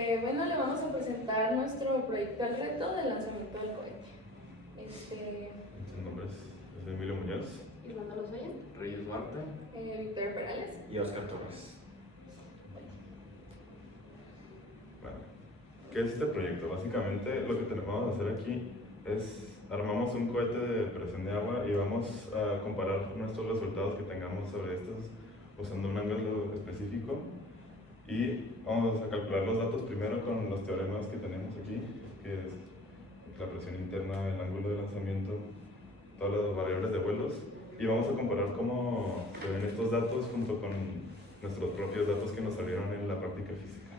Bueno, le vamos a presentar nuestro proyecto al reto del lanzamiento del cohete. Mis nombres es Emilio Muñoz, Irmando Lozoya, Reyes Duarte Victoria Perales. y Oscar Torres. Bueno, ¿qué es este proyecto? Básicamente lo que vamos a hacer aquí es armamos un cohete de presión de agua y vamos a comparar nuestros resultados que tengamos sobre estos usando un ángulo específico y vamos a calcular los datos primero con los teoremas que tenemos aquí, que es la presión interna, el ángulo de lanzamiento, todas las variables de vuelos, y vamos a comparar cómo se ven estos datos junto con nuestros propios datos que nos salieron en la práctica física.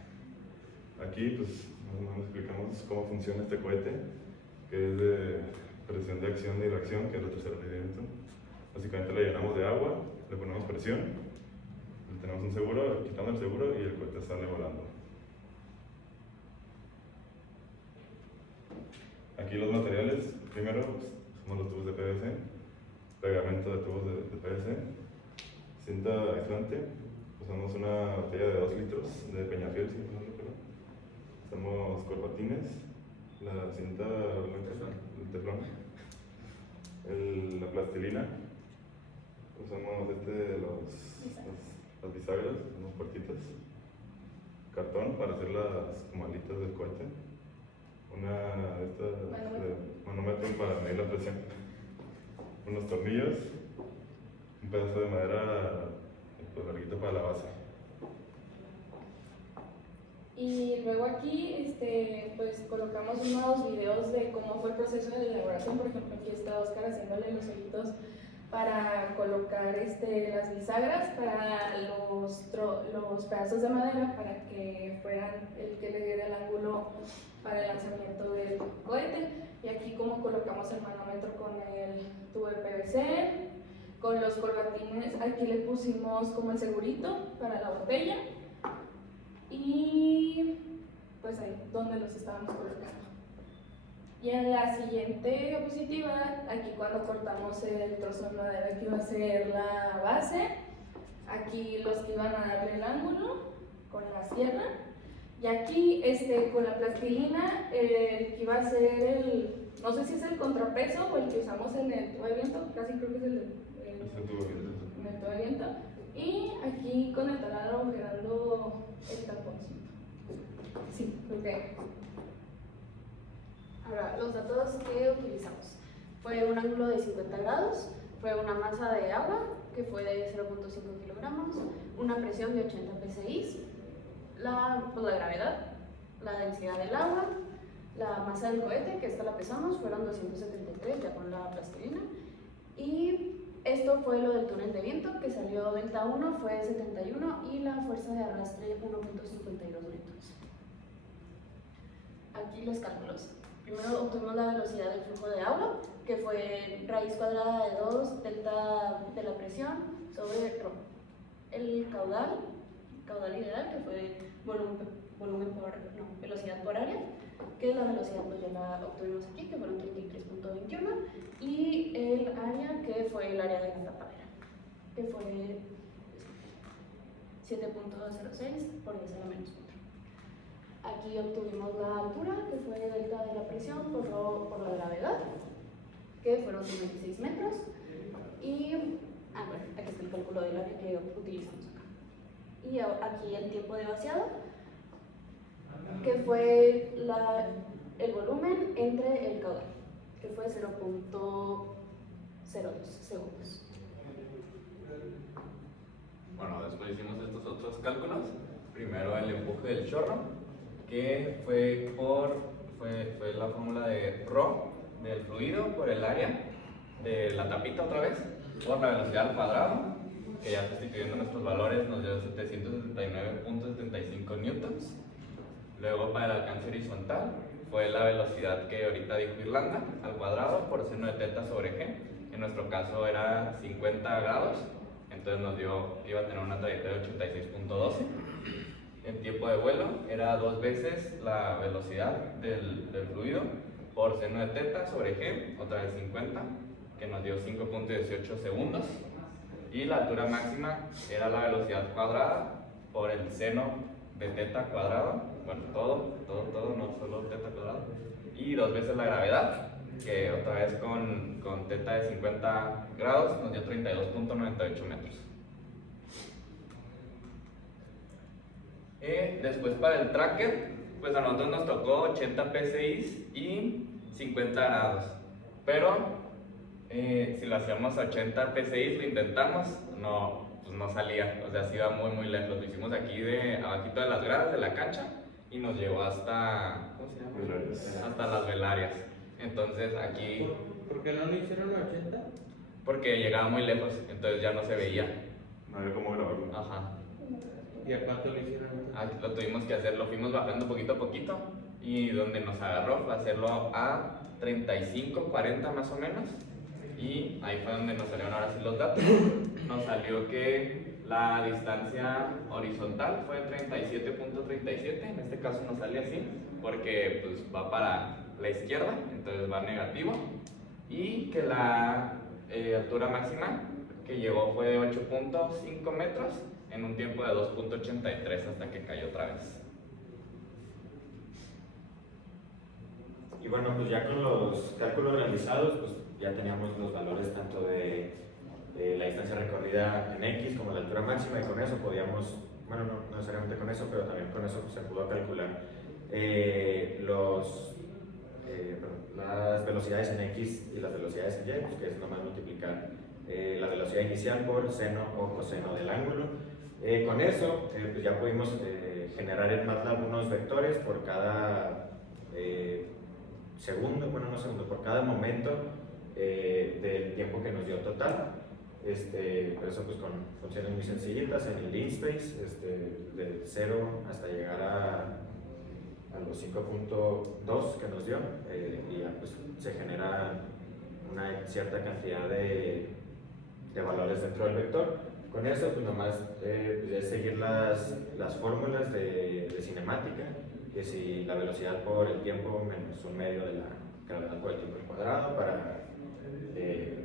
Aquí pues nos explicamos cómo funciona este cohete, que es de presión de acción y reacción, que es el tercer elemento. Básicamente le llenamos de agua, le ponemos presión, le tenemos un seguro, quitamos el seguro y el cohete sale volando. Aquí los materiales, primero somos los tubos de PVC, pegamento de tubos de PVC, cinta aislante, usamos una botella de 2 litros de Peñafiel, si no recuerdo. Usamos corbatines, la cinta blanca, el teflón, la plastilina, usamos las bisagras, unas puertitas, cartón para hacer las como alitas del cohete, una de estas manómetro para medir la presión, unos tornillos, un pedazo de madera pues larguito para la base. Y luego aquí pues colocamos unos videos de cómo fue el proceso de elaboración. Por ejemplo, aquí está Oscar haciéndole los hoyitos para colocar las bisagras para los pedazos de madera para que fueran el que le diera el ángulo para el lanzamiento del cohete. Y aquí como colocamos el manómetro con el tubo de PVC, con los corbatines, aquí le pusimos como el segurito para la botella. Y pues ahí donde los estábamos colocando. Y en la siguiente diapositiva, aquí cuando cortamos el trozo de madera que iba a ser la base, aquí los que iban a darle el ángulo con la sierra, y aquí con la plastilina el que iba a ser no sé si es el contrapeso o el que usamos en el tubo de viento, casi creo que es el tubo de viento. Y aquí con el taladro agujerando el taponcito. Sí, ok. Ahora, los datos que utilizamos. Fue un ángulo de 50 grados, fue una masa de agua, que fue de 0.5 kilogramos, una presión de 80 psi, la gravedad, la densidad del agua, la masa del cohete, que esta la pesamos, fueron 273 ya con la plastilina, y esto fue lo del túnel de viento, que salió delta 1, fue 71, y la fuerza de arrastre 1.52 newtons. Aquí los cálculos. Primero obtuvimos la velocidad del flujo de agua, que fue raíz cuadrada de 2 delta de la presión sobre el caudal ideal, que fue velocidad por área, que la velocidad pues ya la obtuvimos aquí, que fueron 33.21, y el área, que fue el área de la tapadera, que fue 7.06 por 10 a la menos 4. Aquí obtuvimos la altura, que fue delta de la presión por la gravedad, que fueron 96 metros, y bueno, aquí está el cálculo del área que utilizamos acá. Y aquí el tiempo de vaciado, que fue el volumen entre el caudal, que fue 0.02 segundos. Bueno, después hicimos estos otros cálculos. Primero el empuje del chorro, que fue la fórmula de ρ del fluido por el área de la tapita otra vez, por la velocidad al cuadrado, que ya sustituyendo nuestros valores nos dio 779.75 newtons. Luego para el alcance horizontal fue la velocidad que ahorita dijo Irlanda al cuadrado por seno de teta sobre g. En nuestro caso era 50 grados, entonces nos dio que iba a tener una trayectoria de 86.12. En tiempo de vuelo era 2 veces la velocidad del fluido por seno de teta sobre g, otra vez 50, que nos dio 5.18 segundos. Y la altura máxima era la velocidad cuadrada por el seno de teta cuadrado, bueno, todo, no solo teta cuadrado, y 2 veces la gravedad, que otra vez con teta de 50 grados nos dio 32.98 metros. Después para el tracker, pues a nosotros nos tocó 80 PSI y 50 grados, pero si lo hacíamos a 80 PSI, lo intentamos, pues no salía, o sea, se iba muy lejos. Lo hicimos aquí abajito de las gradas de la cancha y nos llevó hasta, ¿cómo se llama? Velarias. Hasta las velarias. Entonces aquí, ¿Por qué no lo hicieron a 80? porque llegaba muy lejos, entonces ya no se veía. No había cómo grabarlo. Ajá. ¿Y a cuánto lo hicieron? Lo tuvimos que hacer, lo fuimos bajando poquito a poquito y donde nos agarró fue hacerlo a 35, 40 más o menos, y ahí fue donde nos salieron ahora sí los datos. Nos salió que la distancia horizontal fue 37.37, en este caso nos sale así porque pues va para la izquierda, entonces va negativo, y que la altura máxima que llegó fue de 8.5 metros en un tiempo de 2.83 hasta que cayó otra vez. Y bueno, pues ya con los cálculos realizados, pues ya teníamos los valores tanto de la distancia recorrida en X como la altura máxima, y con eso podíamos, bueno, no necesariamente con eso, pero también con eso se pudo calcular las velocidades en X y las velocidades en Y, pues que es nomás multiplicar la velocidad inicial por seno o coseno del ángulo. Con eso pues ya pudimos generar en MATLAB unos vectores por cada segundo, bueno no segundo, por cada momento del tiempo que nos dio total. Por eso pues con funciones muy sencillitas en el linspace, de 0 hasta llegar a los 5.2 que nos dio, y ya pues se genera una cierta cantidad de valores dentro del vector. Con eso pues nomás pues es seguir las fórmulas de cinemática, que si la velocidad por el tiempo menos un medio de la gravedad por el tiempo al cuadrado para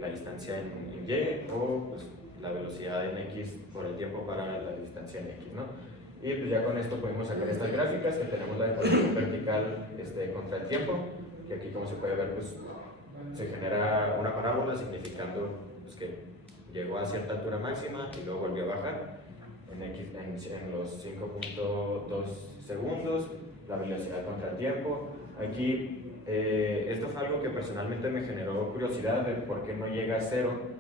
la distancia en Y, o pues, la velocidad en X por el tiempo para la distancia en X, ¿no? Y pues ya con esto podemos sacar estas gráficas, que tenemos la inclinación vertical contra el tiempo, que aquí como se puede ver pues se genera una parábola significando pues, que llegó a cierta altura máxima y luego volvió a bajar en los 5.2 segundos, la velocidad contra el tiempo. Aquí esto fue algo que personalmente me generó curiosidad de por qué no llega a cero,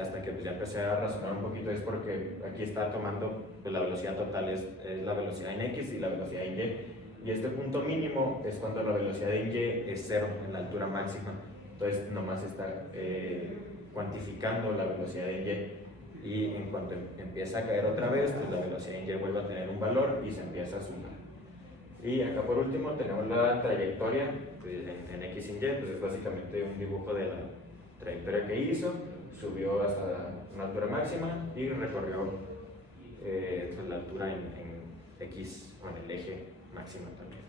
hasta que pues, ya empecé a razonar un poquito. Es porque aquí está tomando pues, la velocidad total es la velocidad en X y la velocidad en Y, y este punto mínimo es cuando la velocidad en Y es cero en la altura máxima. Entonces nomás está cuantificando la velocidad en Y, y en cuanto empieza a caer otra vez, pues la velocidad en Y vuelve a tener un valor y se empieza a sumar. Y acá por último tenemos la trayectoria pues, en X y Y, pues es básicamente un dibujo de la trayectoria que hizo. Subió hasta una altura máxima y recorrió pues la altura en X con el eje máximo también.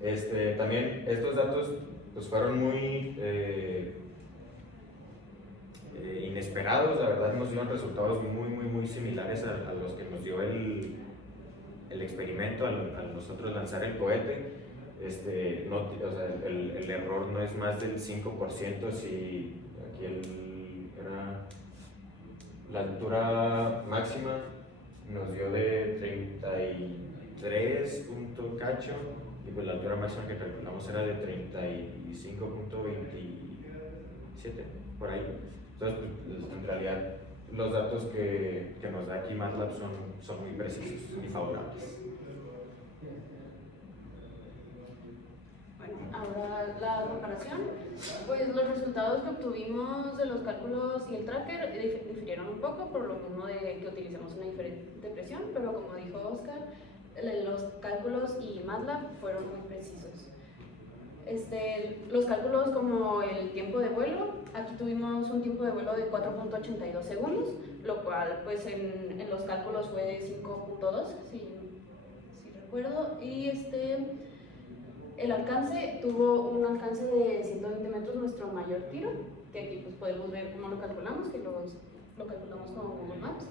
Está. También estos datos pues, fueron muy inesperados. La verdad nos dieron resultados muy similares a los que nos dio el experimento al nosotros lanzar el cohete. O sea, el error no es más del 5%. Si aquí era la altura máxima nos dio de 33 punto cacho, y pues la altura máxima que calculamos era de 35.27 por ahí. Entonces pues, en realidad los datos que nos da aquí MATLAB son muy precisos y favorables. Ahora la comparación, pues los resultados que obtuvimos de los cálculos y el tracker difirieron un poco por lo mismo de que utilizamos una diferente presión, pero como dijo Oscar, los cálculos y MATLAB fueron muy precisos. Los cálculos como el tiempo de vuelo, aquí tuvimos un tiempo de vuelo de 4.82 segundos, lo cual pues en los cálculos fue de 5.2, si recuerdo, y el alcance, tuvo un alcance de 120 metros nuestro mayor tiro, que aquí pues podemos ver cómo lo calculamos, que lo calculamos con Google Maps.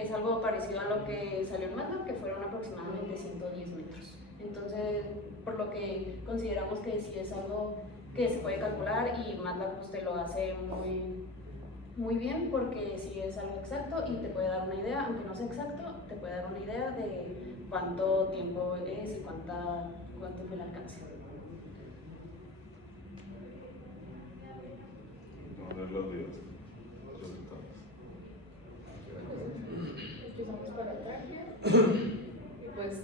Es algo parecido a lo que salió en MATLAB, que fueron aproximadamente 110 metros. Entonces, por lo que consideramos que sí es algo que se puede calcular y MATLAB pues, te lo hace muy bien porque sí es algo exacto y te puede dar una idea, aunque no sea exacto, te puede dar una idea de cuánto tiempo es y cuánto fue el alcance. Vamos a ver los videos, los resultados. Empezamos para traje. Y pues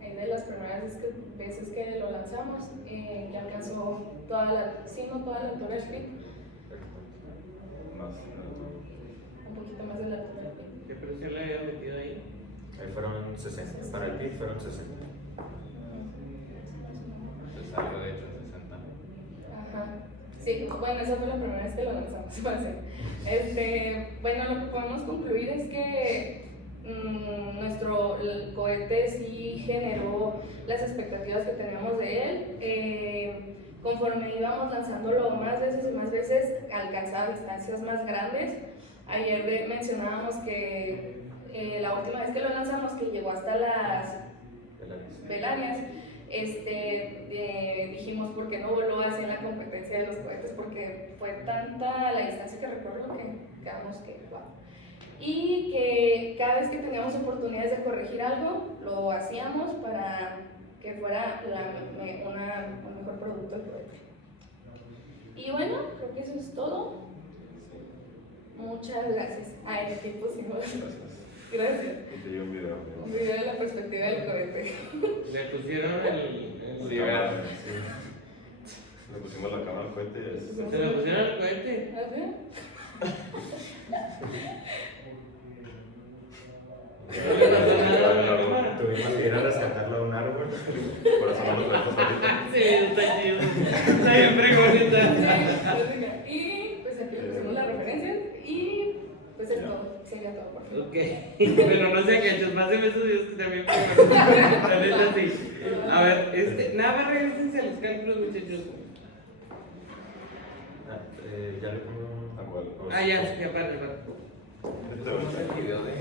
de las primeras veces que lo lanzamos, ya alcanzó toda la, sí, no toda la altura del pit, Más. un poquito más de la altura del pit. ¿Qué presión le habían metido ahí? Ahí fueron 60, para el PIB fueron 60. Se salió de hecho 60. Ajá. Sí, bueno, esa fue la primera vez que lo lanzamos. Bueno, lo que podemos concluir es que nuestro cohete sí generó las expectativas que teníamos de él. Conforme íbamos lanzándolo más veces, alcanzaba distancias más grandes. Ayer mencionábamos que la última vez que lo lanzamos, que llegó hasta las Belarias, dijimos, ¿por qué no voló hacia la competencia de los cohetes? Porque fue tanta la distancia que recorrió que quedamos que wow. Y que cada vez que teníamos oportunidades de corregir algo, lo hacíamos para que fuera un mejor producto del cohete. Y bueno, creo que eso es todo. Muchas gracias. Ay, qué pusimos. Gracias. Y te dio un video. Un video de la perspectiva del cohete. Le pusieron el Sí, ¿verdad? Sí. Le pusimos la cámara al cohete y es. ¿Se le pusieron el cohete? ¿Así? Tuvimos que ir a rescatarlo a un árbol. Por eso no lo traemos ahorita. Sí, está chido. Está bien pregonita. Y pues aquí le pusimos las referencias y pues es todo. Sería todo, por favor. Ok, pero no sean gachos, pásenme esos videos que también la neta sí. A ver, nada más regresense a los cálculos, muchachos. Ya le pongo. ¿A cuál? Ah, ya, aparte. Este, El video de